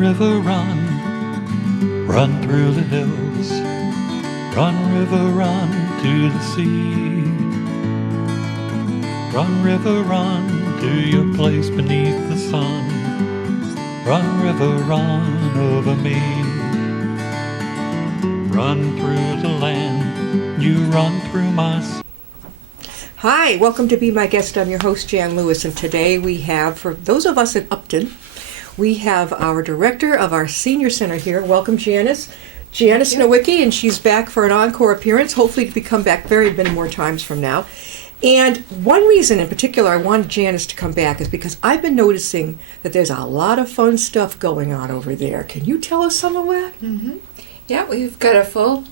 river, run. Run through the hills. Run, river, run to the sea. Run, river, run to your place beneath the sun. Run, river, run over me. Run through the land, you run through my... Hi, welcome to Be My Guest. I'm your host, Jan Lewis, and today we have, for those of us in Upton, we have our director of our senior center here. Welcome, Janice. Janice Nowicki, and she's back for an encore appearance, hopefully to come back very many more times from now. And one reason in particular I wanted Janice to come back is because I've been noticing that there's a lot of fun stuff going on over there. Can you tell us some of that? Mm-hmm. Yeah, we've got a full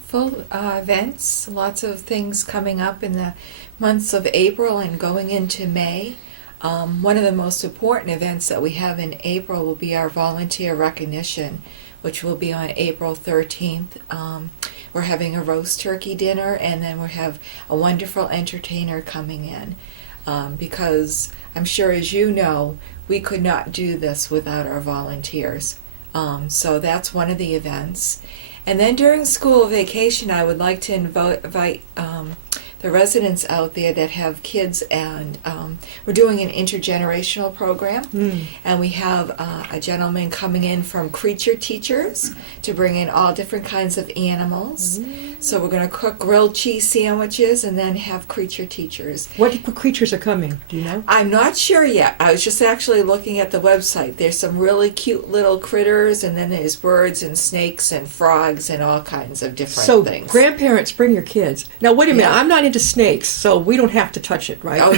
events, lots of things coming up in the months of April and going into May. One of the most important events that we have in April will be our volunteer recognition, which will be on April 13th. We're having a roast turkey dinner, and then we'll have a wonderful entertainer coming in, because I'm sure, as you know, we could not do this without our volunteers. So that's one of the events. And then during school vacation, I would like to invite the residents out there that have kids, and we're doing an intergenerational program, and we have a gentleman coming in from Creature Teachers to bring in all different kinds of animals. So we're going to cook grilled cheese sandwiches and then have Creature Teachers. What creatures are coming? Do you know? I'm not sure yet. I was just actually looking at the website. There's some really cute little critters, and then there's birds and snakes and frogs and all kinds of different things. So grandparents, bring your kids. Now wait a minute, I'm not into snakes, so we don't have to touch it, right? Oh,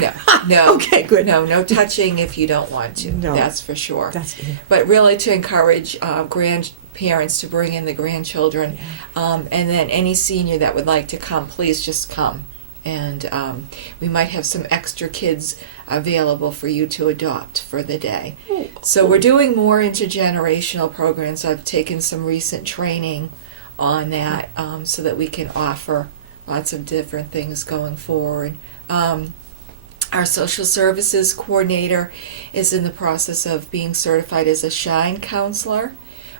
no. Okay, good. No touching if you don't want to. No. That's for sure. Yeah. But really to encourage grandparents to bring in the grandchildren, and then any senior that would like to come, please just come. And we might have some extra kids available for you to adopt for the day. So we're doing more intergenerational programs. I've taken some recent training on that, so that we can offer lots of different things going forward. Our social services coordinator is in the process of being certified as a Shine counselor,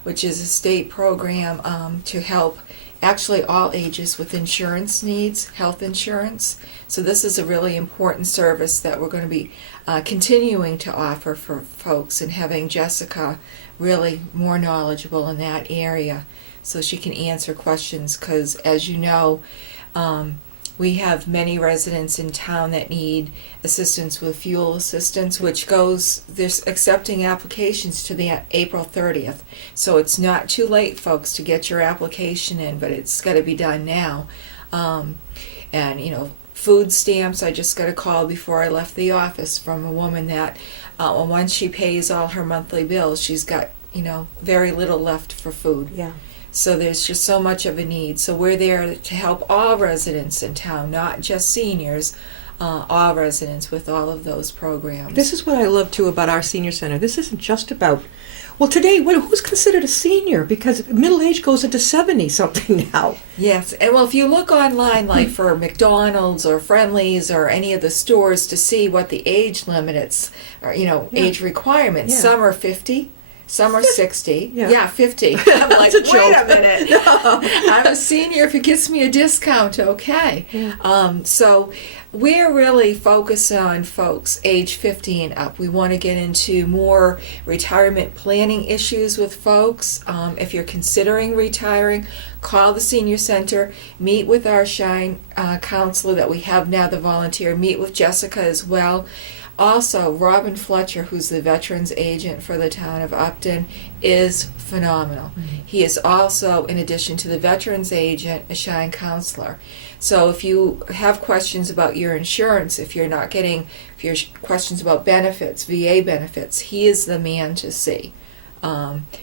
which is a state program to help actually all ages with insurance needs, health insurance. So this is a really important service that we're going to be continuing to offer for folks, and having Jessica really more knowledgeable in that area so she can answer questions, because as you know, we have many residents in town that need assistance with fuel assistance, which they're accepting applications to the April 30th. So it's not too late, folks, to get your application in, but it's got to be done now. And, food stamps, I just got a call before I left the office from a woman that once she pays all her monthly bills, she's got, very little left for food. Yeah. So there's just so much of a need. So we're there to help all residents in town, not just seniors, all residents with all of those programs. This is what I love, too, about our senior center. This isn't just about, today, who's considered a senior? Because middle age goes into 70-something now. Yes, and if you look online, like for McDonald's or Friendly's or any of the stores, to see what the age limits, or, age requirements, some are 50. Some are 60. Yeah, 50. I'm like, wait a minute. I'm a senior. If it gets me a discount, okay. Yeah. So we're really focused on folks age 50 and up. We want to get into more retirement planning issues with folks. If you're considering retiring, call the senior center, meet with our Shine counselor that we have now, the volunteer, meet with Jessica as well. Also, Robin Fletcher, who's the veterans agent for the town of Upton, is phenomenal. He is also, in addition to the veterans agent, a Shine counselor. So if you have questions about your insurance, if you're questions about benefits, VA benefits, he is the man to see.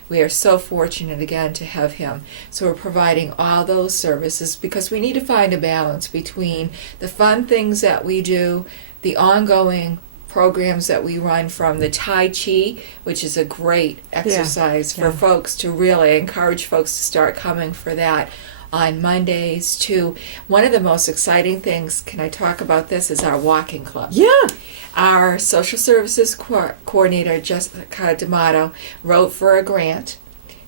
We are so fortunate, again, to have him. So we're providing all those services because we need to find a balance between the fun things that we do, the ongoing programs that we run, from the Tai Chi, which is a great exercise for folks, to really encourage folks to start coming for that on Mondays, to one of the most exciting things, can I talk about this, is our walking club. Yeah. Our social services coordinator, Jessica D'Amato, wrote for a grant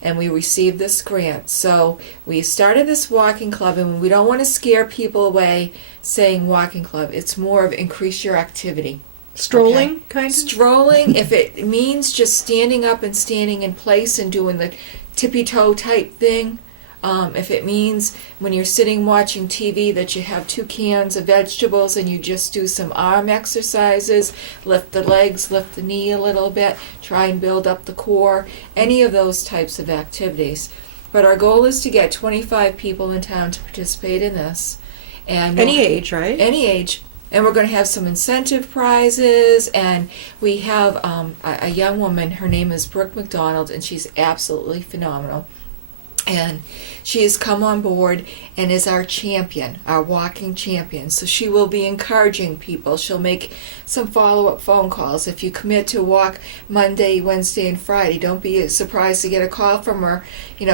and we received this grant. So we started this walking club, and we don't want to scare people away saying walking club. It's more of increase your activity. Strolling, Okay? kind of? Strolling, if it means just standing up and standing in place and doing the tippy-toe type thing. If it means when you're sitting watching TV that you have 2 cans of vegetables and you just do some arm exercises, lift the legs, lift the knee a little bit, try and build up the core, any of those types of activities. But our goal is to get 25 people in town to participate in this. And Any age, right? Any age. And we're going to have some incentive prizes, and we have a young woman, her name is Brooke McDonald, and she's absolutely phenomenal. And she has come on board and is our champion, our walking champion. So she will be encouraging people. She'll make some follow-up phone calls. If you commit to walk Monday, Wednesday, and Friday, don't be surprised to get a call from her,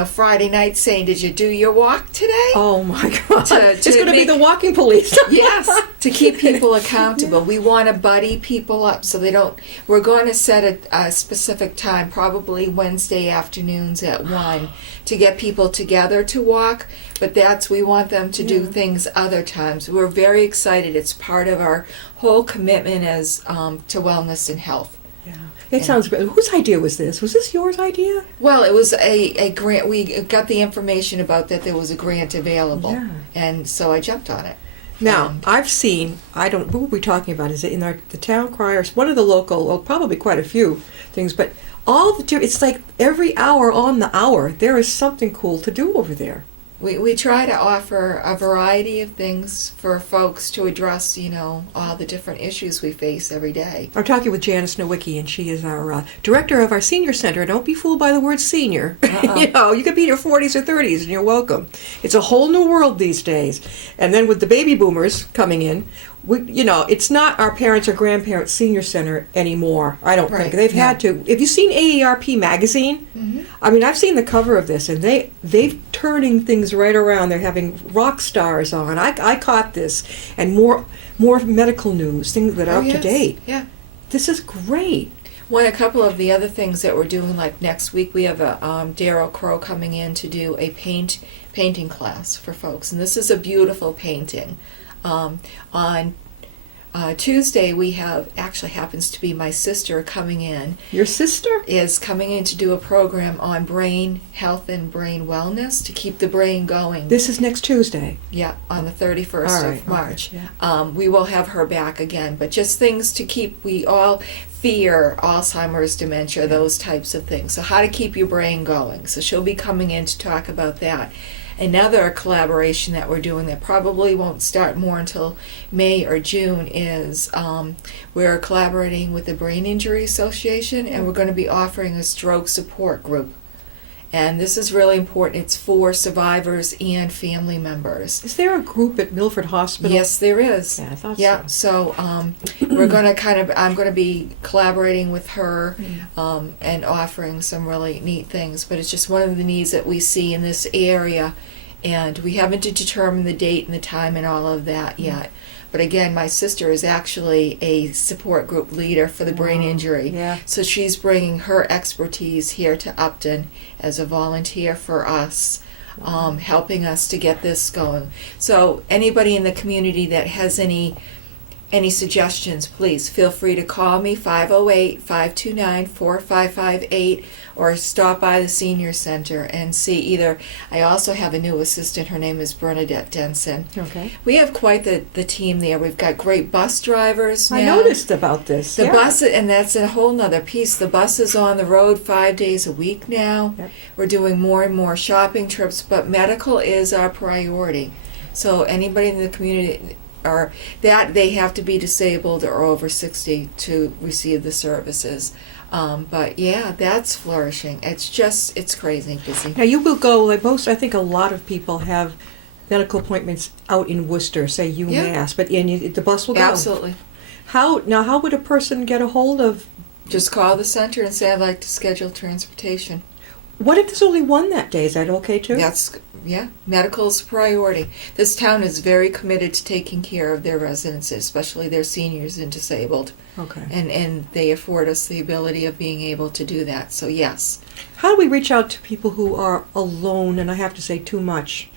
Friday night saying, "Did you do your walk today?" Oh my God. It's going to be make- the walking police. Yes, to keep people accountable. We want to buddy people up so they don't. We're going to set a specific time, probably Wednesday afternoons at 1, to get people together to walk. But we want them to do things other times. We're very excited. It's part of our whole commitment as to wellness and health. Yeah. It sounds great. Whose idea was this? Was this your idea? Well, it was a grant. We got the information about that there was a grant available, and so I jumped on it. Now, I've seen, what were we talking about? Is it in the town criers? One of the local, probably quite a few things, but it's like every hour on the hour, there is something cool to do over there. We try to offer a variety of things for folks to address, all the different issues we face every day. I'm talking with Janice Nowicki, and she is our director of our senior center. Don't be fooled by the word senior. You could be in your 40s or 30s, and you're welcome. It's a whole new world these days. And then with the baby boomers coming in, it's not our parents or grandparents' senior center anymore. I don't think they've had to. Have you seen AARP magazine? Mm-hmm. I mean, I've seen the cover of this, and they've turning things right around. They're having rock stars on. I caught this, and more medical news, things that are up to date. Yeah, this is great. A couple of the other things that we're doing, like next week, we have a Darryl Crow coming in to do a painting class for folks, and this is a beautiful painting. On Tuesday, we happens to be my sister coming in. Your sister? Is coming in to do a program on brain health and brain wellness to keep the brain going. This is next Tuesday? Yeah, on the 31st of March. Okay, yeah. We will have her back again, but just things to keep, we all fear Alzheimer's, dementia, those types of things. So how to keep your brain going. So she'll be coming in to talk about that. Another collaboration that we're doing that probably won't start more until May or June is we're collaborating with the Brain Injury Association, and we're going to be offering a stroke support group. And this is really important. It's for survivors and family members. Is there a group at Milford Hospital? Yes, there is. Yeah, I thought so. We're going to I'm going to be collaborating with her and offering some really neat things. But it's just one of the needs that we see in this area. And we haven't determined the date and the time and all of that yet. But again, my sister is actually a support group leader for the brain injury. Yeah. So she's bringing her expertise here to Upton as a volunteer for us, helping us to get this going. So anybody in the community that has any suggestions, please feel free to call me, 508-529-4558, or stop by the senior center and see either. I also have a new assistant. Her name is Bernadette Denson. Okay. We have quite the team there. We've got great bus drivers now. I noticed about this. The bus, and that's a whole nother piece. The bus is on the road 5 days a week now. Yep. We're doing more and more shopping trips, but medical is our priority. So anybody in the community, or that they have to be disabled or over 60 to receive the services. But yeah, that's flourishing. It's crazy busy. Now you will go, I think a lot of people have medical appointments out in Worcester, say UMass, but the bus will go. Absolutely. How would a person get a hold of? Just call the center and say, I'd like to schedule transportation. What if there's only one that day? Is that okay too? That's Yeah, medical's a priority. This town is very committed to taking care of their residents, especially their seniors and disabled. Okay. And they afford us the ability of being able to do that. So yes. How do we reach out to people who are alone, and I have to say too much,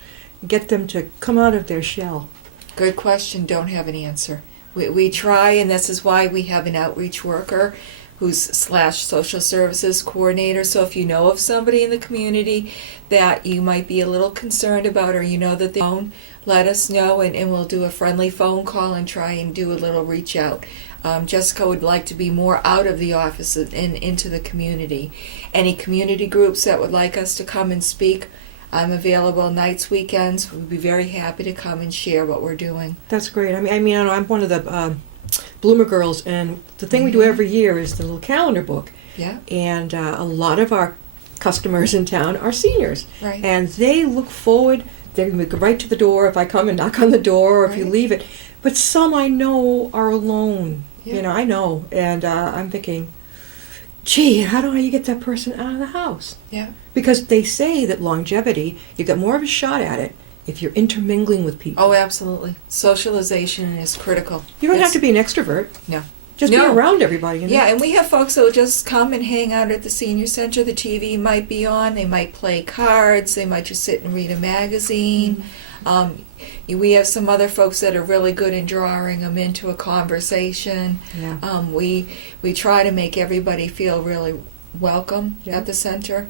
get them to come out of their shell? Good question. Don't have an answer. We try, and this is why we have an outreach worker who's / social services coordinator. So if you know of somebody in the community that you might be a little concerned about, or you know that they don't, let us know, and we'll do a friendly phone call and try and do a little reach out. Jessica would like to be more out of the office and into the community. Any community groups that would like us to come and speak, I'm available nights, weekends. We'd be very happy to come and share what we're doing. That's great. I mean, I'm one of the Bloomer Girls, and the thing we do every year is the little calendar book. Yeah. And a lot of our customers in town are seniors. Right. And they look forward. They go right to the door if I come and knock on the door, or if you Right. leave it. But some I know are alone. Yeah. You know, I know. And I'm thinking, gee, how do you get that person out of the house? Yeah. Because they say that longevity, you got more of a shot at it if you're intermingling with people. Oh, absolutely. Socialization is critical. You don't have It's- to be an extrovert. No. Just be No. around everybody. You know? Yeah, and we have folks that will just come and hang out at the senior center. The TV might be on. They might play cards. They might just sit and read a magazine. We have some other folks that are really good in drawing them into a conversation. Yeah. We try to make everybody feel really welcome Yeah. at the center.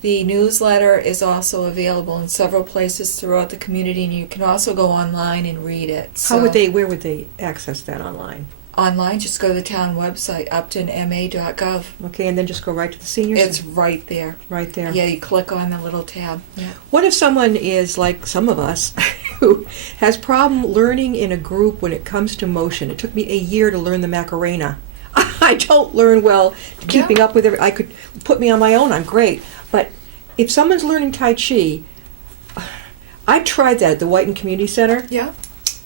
The newsletter is also available in several places throughout the community, and you can also go online and read it. Where would they access that online? Online, just go to the town website, uptonma.gov. Okay, and then just go right to the senior It's center. right there. Right there. Yeah, you click on the little tab. Yeah. What if someone is like some of us who has problem learning in a group when it comes to motion? It took me a year to learn the Macarena. I don't learn well keeping up with it. I could put me on my own, I'm great. But if someone's learning Tai Chi, I tried that at the Whiten Community Center. Yeah.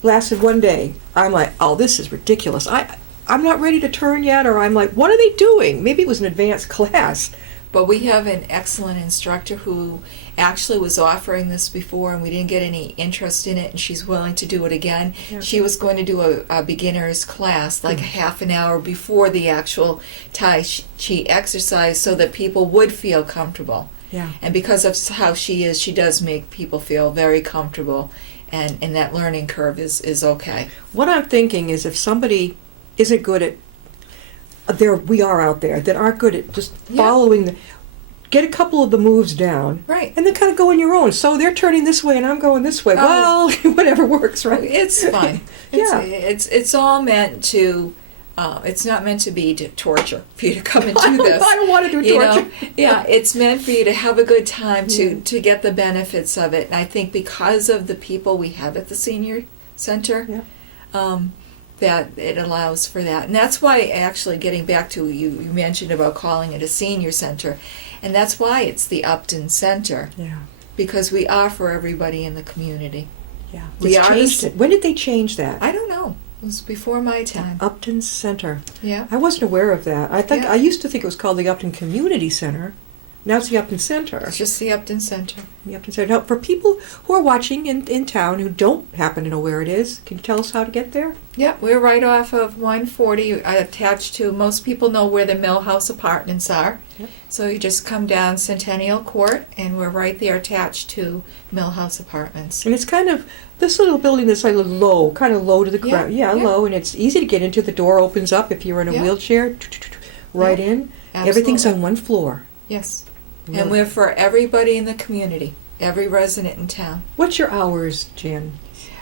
Lasted one day. I'm like, oh, this is ridiculous. I'm not ready to turn yet, or I'm like, what are they doing? Maybe it was an advanced class. But we have an excellent instructor who actually was offering this before, and we didn't get any interest in it, and she's willing to do it again. Yeah. She was going to do a beginner's class, like a half an hour before the actual Tai Chi exercise, so that people would feel comfortable. Yeah. And because of how she is, she does make people feel very comfortable, and that learning curve is okay. What I'm thinking is if somebody isn't good at, we are out there that aren't good at just following get a couple of the moves down. Right. And then kind of go on your own. So they're turning this way and I'm going this way. Well, whatever works, right? It's fun. Yeah. It's all meant to, it's not meant to be torture for you to come and do this. I don't want to do You torture. know? Yeah, it's meant for you to have a good time to get the benefits of it. And I think because of the people we have at the senior center, that it allows for that. And that's why, actually, getting back to you mentioned about calling it a senior center, and that's why it's the Upton Center, Yeah. because we offer everybody in the community. Yeah. We It's are changed it. When did they change that? I don't know. It was before my time. Upton Center. Yeah. I wasn't aware of that. Yeah. I used to think it was called the Upton Community Center. Now it's the Upton Center. It's just the Upton Center. The Upton Center. Now, for people who are watching in town who don't happen to know where it is, can you tell us how to get there? Yeah, we're right off of 140, attached to, most people know where the Mill House Apartments are. Yep. So you just come down Centennial Court, and we're right there attached to Mill House Apartments. And it's kind of, this little building that's like low, kind of low to the ground. Yeah, yeah. Low, and it's easy to get into. The door opens up if you're in a Yeah. wheelchair, right in. Everything's on one floor. Yes. Really. And we're for everybody in the community, every resident in town. What's your hours, Jan?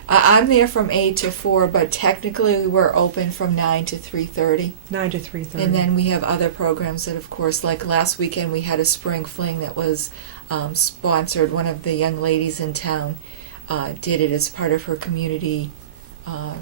I'm there from 8 to 4, but technically we're open from 9 to 3:30. 9 to 3:30. And then we have other programs that, of course, like last weekend we had a spring fling that was sponsored. One of the young ladies in town did it as part of her community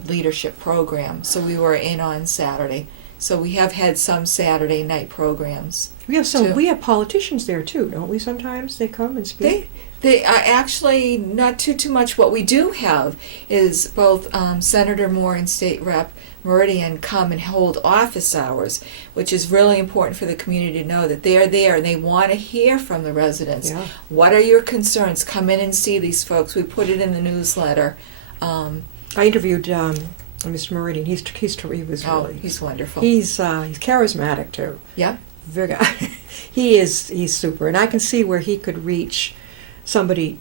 leadership program. So we were in on Saturday. So we have had some Saturday night programs. We have too. we have politicians there too, don't we? Sometimes they come and speak. They are actually not too much. What we do have is both Senator Moore and State Rep Meridian come and hold office hours, which is really important for the community to know that they are there and they want to hear from the residents. Yeah. What are your concerns? Come in and see these folks. We put it in the newsletter. I interviewed Mr. Meridian. He was really. He's wonderful. He's charismatic too. Yeah. Very. He's super, and I can see where he could reach somebody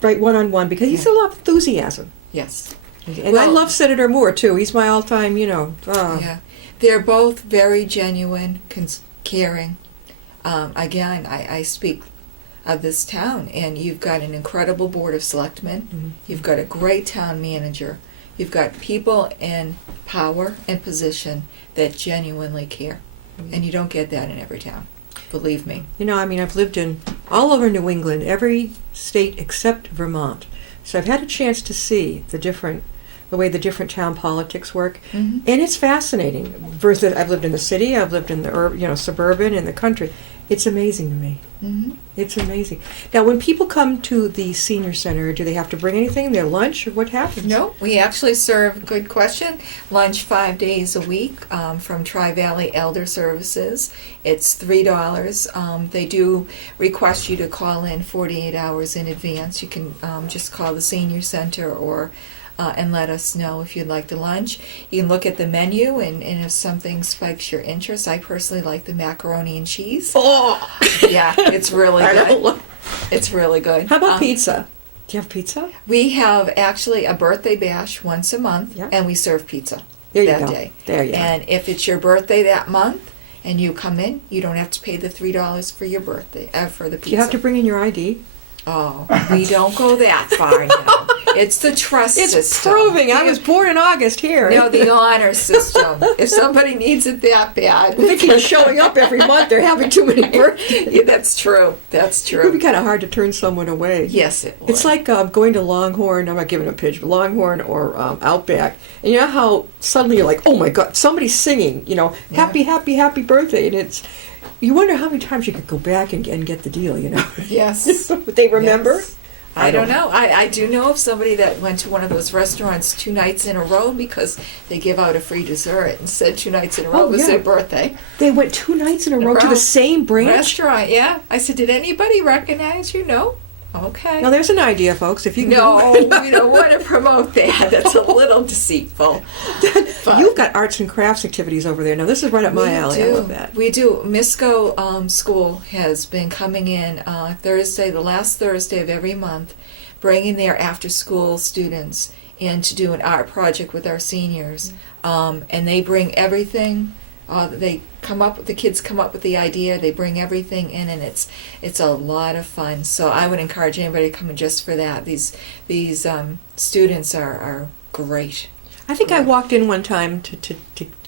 right one-on-one because he's a lot of enthusiasm. Yes. And I love Senator Moore too. He's my all-time, Yeah, they're both very genuine, caring. Again, I speak of this town, and you've got an incredible board of selectmen. Mm-hmm. You've got a great town manager. You've got people in power and position that genuinely care, and you don't get that in every town. Believe me. I've lived in all over New England, every state except Vermont. So I've had a chance to see the way the different town politics work, Mm-hmm. and it's fascinating. Versus, I've lived in the city, I've lived in the suburban, in the country. It's amazing to me. Mm-hmm. It's amazing. Now, when people come to the senior center, do they have to bring anything? Their lunch, or what happens? No, we actually serve, good question, lunch 5 days a week from Tri-Valley Elder Services. It's $3. They do request you to call in 48 hours in advance. You can just call the senior center or and let us know if you'd like the lunch. You can look at the menu, and if something spikes your interest. I personally like the macaroni and cheese. Oh! Yeah, it's really good. It's really good. How about pizza? Do you have pizza? We have actually a birthday bash once a month, Yeah. and we serve pizza There that you go. day. There you go. And if it's your birthday that month and you come in, you don't have to pay the $3 for your birthday, for the pizza. Do you have to bring in your ID? Oh, we don't go that far now. It's the trust It's system. proving. I was born in August here. No, the honor system. If somebody needs it that bad. Thinking of showing up every month, they're having too many birthdays. Yeah, that's true. That's It would be true. kind of hard to turn someone away. Yes, it would. It's like going to Longhorn. I'm not giving a pitch, but Longhorn or Outback, and you know how suddenly you're like, oh my God, somebody's singing, happy, happy, happy birthday, and you wonder how many times you could go back and get the deal, Yes. But they remember. Yes. I don't know. I do know of somebody that went to one of those restaurants 2 nights in a row because they give out a free dessert and said 2 nights in a row Oh, was yeah. their birthday. They went 2 nights in a row to the same branch. Restaurant, yeah. I said, did anybody recognize you? No. Okay. Now there's an idea, folks. If you can No, we don't want to promote that. That's a little deceitful. But You've got arts and crafts activities over there. Now this is right up my alley. I love that. We do. MISCO school has been coming in Thursday, the last Thursday of every month, bringing their after-school students in to do an art project with our seniors. And they bring everything. The kids come up with the idea. They bring everything in, and it's a lot of fun. So I would encourage anybody to come in just for that. These students are great. I think I walked in one time to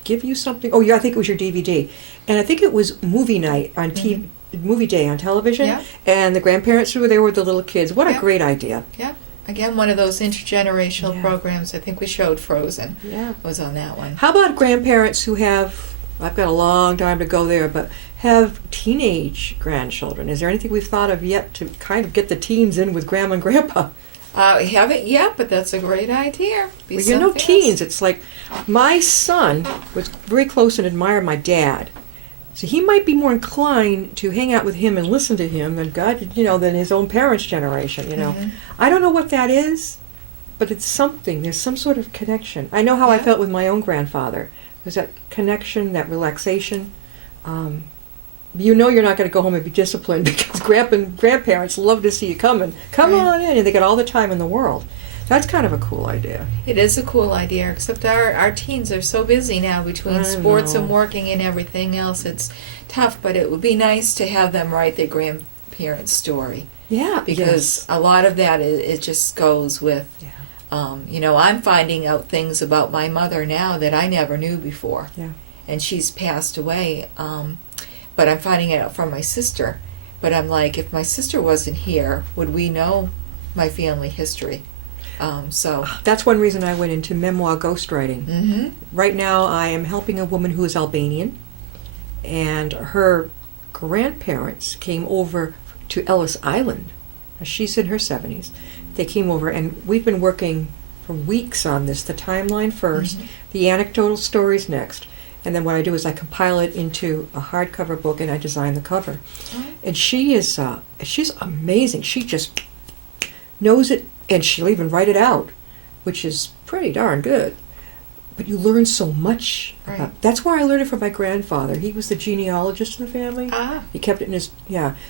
give you something. Oh, yeah, I think it was your DVD, and I think it was movie night on TV, movie day on television. Yeah. And the grandparents who were there with the little kids. What a Yeah. great idea! Yeah. Again, one of those intergenerational Yeah. programs. I think we showed Frozen. Yeah. Was on that one. How about grandparents who have? I've got a long time to go there, but have teenage grandchildren. Is there anything we've thought of yet to kind of get the teens in with grandma and grandpa? We haven't yet, but that's a great idea. Be Well, something teens, else. it's like my son was very close and admired my dad. So he might be more inclined to hang out with him and listen to him than than his own parents' generation, Mhm. I don't know what that is, but it's something. There's some sort of connection. I know how I Yeah. felt with my own grandfather. There's that connection, that relaxation. You're not going to go home and be disciplined because grandparents love to see you coming. Come Right. on in, and they got all the time in the world. That's kind of a cool idea. It is a cool idea, except our teens are so busy now between I sports know. and working and everything else. It's tough, but it would be nice to have them write their grandparents' story. Yeah, Because a lot of that, it just goes with, Yeah. I'm finding out things about my mother now that I never knew before. Yeah. And she's passed away, but I'm finding it out from my sister. But I'm like, if my sister wasn't here, would we know my family history? So. That's one reason I went into memoir ghostwriting. Mm-hmm. Right now, I am helping a woman who is Albanian, and her grandparents came over to Ellis Island She's in her 70s. They came over, and we've been working for weeks on this. The timeline first, the anecdotal stories next, and then what I do is I compile it into a hardcover book, and I design the cover. And she's amazing. She just knows it, and she'll even write it out, which is pretty darn good. But you learn so much. Right. That's where I learned it from my grandfather. He was the genealogist of the family. He kept it in his,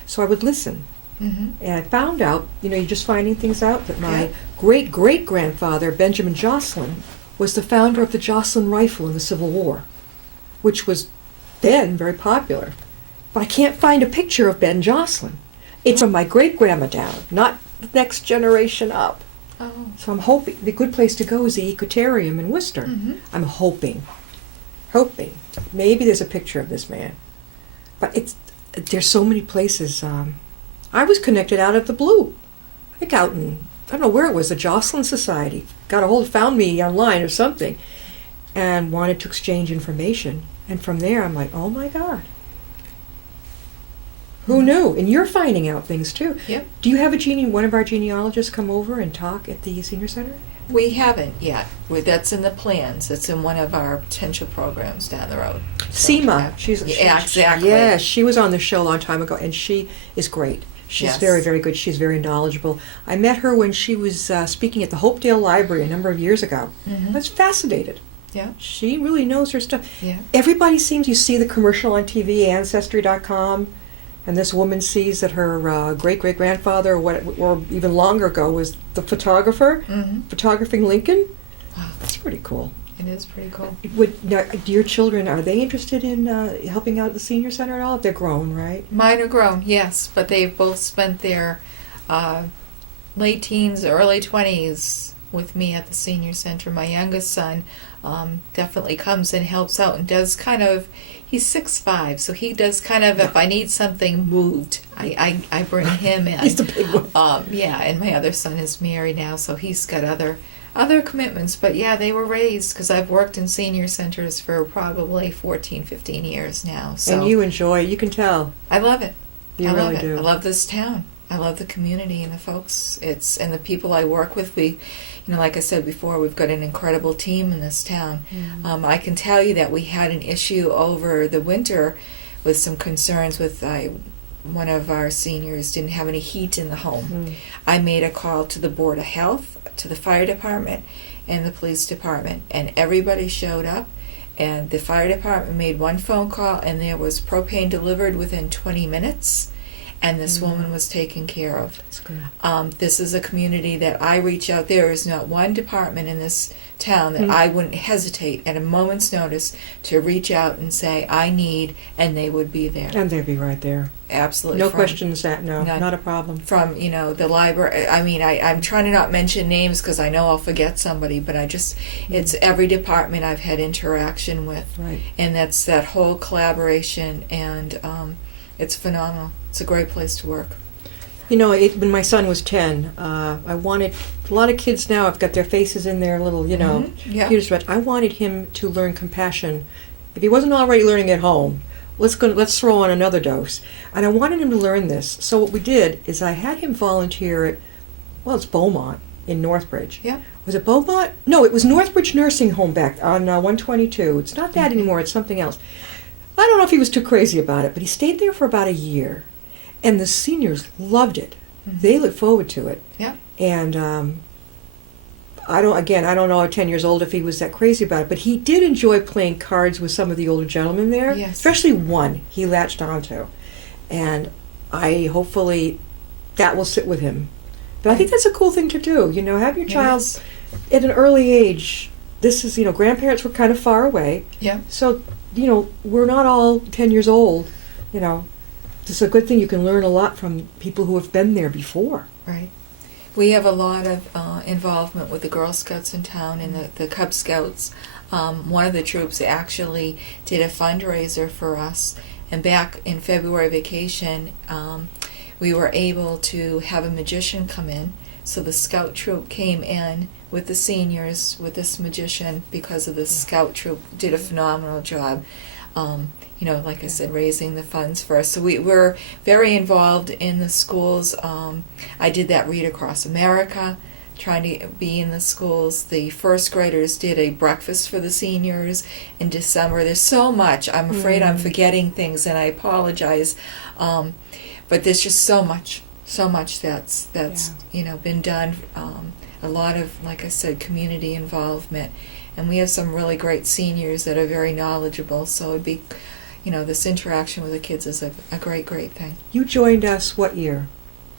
so I would listen. And I found out, you're just finding things out, that my great-great-grandfather, Benjamin Jocelyn, was the founder of the Jocelyn rifle in the Civil War, which was then very popular. But I can't find a picture of Ben Jocelyn. It's from my great-grandma down, not the next generation up. So I'm hoping, the good place to go is the Equatorium in Worcester. I'm hoping. Maybe there's a picture of this man. But there's so many places. I was connected out of the blue. I think out in, I don't know where it was, the Jocelyn Society. Found me online or something, and wanted to exchange information. And from there, I'm like, oh my God. Who knew? And you're finding out things too. Yep. Do you have one of our genealogists come over and talk at the senior center? We haven't yet. That's in the plans. It's in one of our potential programs down the road. Seema. Exactly. Yeah, she was on the show a long time ago, and she is great. She's very, very good. She's very knowledgeable. I met her when she was speaking at the Hopedale Library a number of years ago. I was fascinated. Yeah. She really knows her stuff. Yeah. Everybody seems, you see the commercial on TV, Ancestry.com, and this woman sees that her great-great-grandfather, or even longer ago, was the photographer, photographing Lincoln. Wow. That's pretty cool. It is pretty cool. Do your children, are they interested in helping out at the senior center at all? They're grown, right? Mine are grown, yes, but they've both spent their late teens, early 20s with me at the senior center. My youngest son definitely comes and helps out and does kind of, he's 6'5", so he does kind of, if I need something moved, I bring him in. He's the big one. And my other son is married now, so he's got other commitments. But yeah, they were raised, because I've worked in senior centers for probably 14, 15 years now. So and you enjoy it, you can tell. I love it. You really do. I love this town. I love the community and the folks. And the people I work with. We, like I said before, we've got an incredible team in this town. I can tell you that we had an issue over the winter with some concerns with one of our seniors didn't have any heat in the home. I made a call to the Board of Health, to the fire department, and the police department, and everybody showed up. And the fire department made one phone call, and there was propane delivered within 20 minutes. And this woman was taken care of. That's good. This is a community that I reach out. There is not one department in this town that I wouldn't hesitate at a moment's notice to reach out and say, I need, and they would be there. And they'd be right there. Absolutely. No questions asked, not a problem. From, the library. I mean, I'm trying to not mention names because I know I'll forget somebody, but it's every department I've had interaction with. Right. And that's that whole collaboration, and it's phenomenal. It's a great place to work. When my son was 10, I wanted, a lot of kids now have got their faces in their little, computers, but I wanted him to learn compassion. If he wasn't already learning at home, let's throw on another dose. And I wanted him to learn this. So what we did is I had him volunteer at, it's Beaumont in Northbridge. Yeah. Was it Beaumont? No, it was Northbridge Nursing Home back on 122. It's not that anymore, it's something else. I don't know if he was too crazy about it, but he stayed there for about a year. And the seniors loved it. They looked forward to it. Yeah. And I don't know at 10 years old if he was that crazy about it, but he did enjoy playing cards with some of the older gentlemen there. Yes. Especially one he latched onto. And hopefully that will sit with him. But I think that's a cool thing to do. Have your child at an early age. This is, grandparents were kind of far away. Yeah. So, we're not all 10 years old, It's a good thing. You can learn a lot from people who have been there before. Right. We have a lot of involvement with the Girl Scouts in town and the Cub Scouts. One of the troops actually did a fundraiser for us. And back in February vacation, we were able to have a magician come in. So the Scout troop came in with the seniors, with this magician, because of the Scout troop did a phenomenal job. Like I said, raising the funds for us. So we're very involved in the schools. I did that Read Across America, trying to be in the schools. The first graders did a breakfast for the seniors in December. There's so much. I'm afraid I'm forgetting things, and I apologize. But there's just so much that's been done. A lot of, like I said, community involvement. And we have some really great seniors that are very knowledgeable. So it'd be, this interaction with the kids is a great thing. You joined us what year?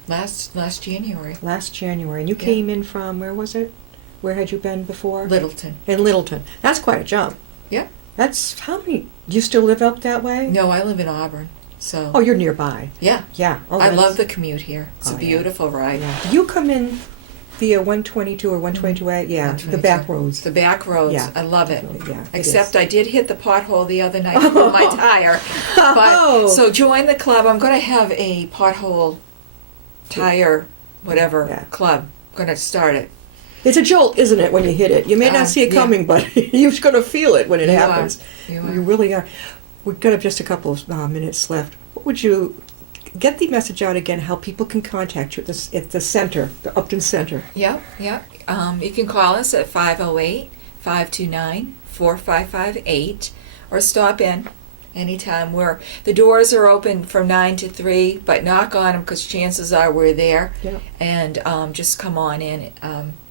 Last January. Last January. And you came in from, where was it? Where had you been before? Littleton. In Littleton. That's quite a jump. Yeah. That's how many? Do you still live up that way? No, I live in Auburn. So. Oh, you're nearby. Yeah. Yeah. Oh, I love the commute here. It's a beautiful ride. Yeah. Do you come in via 122 or 122A? Yeah, 122. The back roads. The back roads. Yeah. I love it. Yeah, Except I did hit the pothole the other night with my tire. But, so join the club. I'm going to have a pothole tire, whatever, club. I'm going to start it. It's a jolt, isn't it, when you hit it? You may not see it coming, but you're going to feel it when it happens. You really are. We've got just a couple of minutes left. What would you get the message out again, how people can contact you at the center, the Upton Center? Yeah. You can call us at 508-529-4558 or stop in anytime. The doors are open from 9 to 3, but knock on them because chances are we're there. Yeah. And just come on in.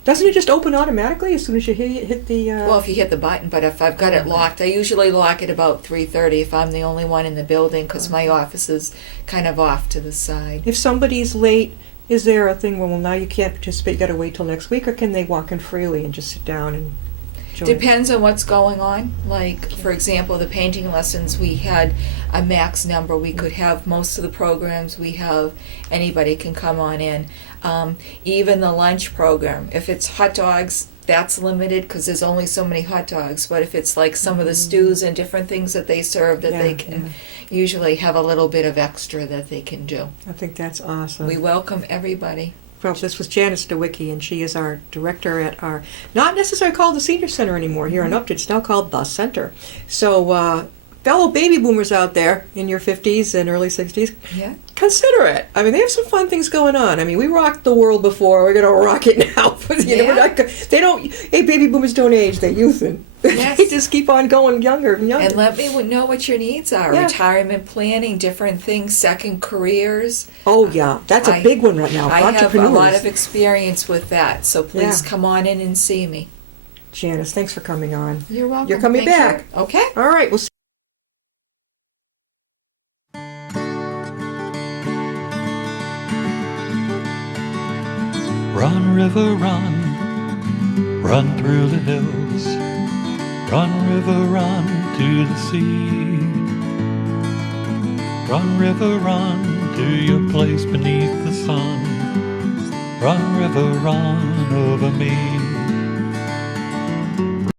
Doesn't it just open automatically as soon as you hit the... Well, if you hit the button, but if I've got it locked, I usually lock it about 3:30 if I'm the only one in the building because my office is kind of off to the side. If somebody's late, is there a thing where, well, now you can't participate, you got to wait till next week, or can they walk in freely and just sit down and join? Depends on what's going on. Like, for example, the painting lessons, we had a max number. We could have most of the programs we have, anybody can come on in. Even the lunch program, if it's hot dogs, that's limited because there's only so many hot dogs. But if it's like some of the stews and different things that they serve that they can usually have a little bit of extra that they can do. I think that's awesome. We welcome everybody. Well, this was Janice Nowicki, and she is our director at our, not necessarily called the Senior Center anymore here in Upton. It's now called the Center. So, fellow baby boomers out there in your 50s and early 60s, consider it. I mean, they have some fun things going on. I mean, we rocked the world before. We're going to rock it now. We're not, baby boomers don't age. They youthen. Yes. They just keep on going younger and younger. And let me know what your needs are. Yeah. Retirement planning, different things, second careers. Oh, yeah. That's a big one right now. I have a lot of experience with that. So please come on in and see me. Janice, thanks for coming on. You're welcome. You're coming back. You. Okay. All right. We'll see. Run, river, run, run through the hills. Run, river, run to the sea. Run, river, run to your place beneath the sun. Run, river, run over me.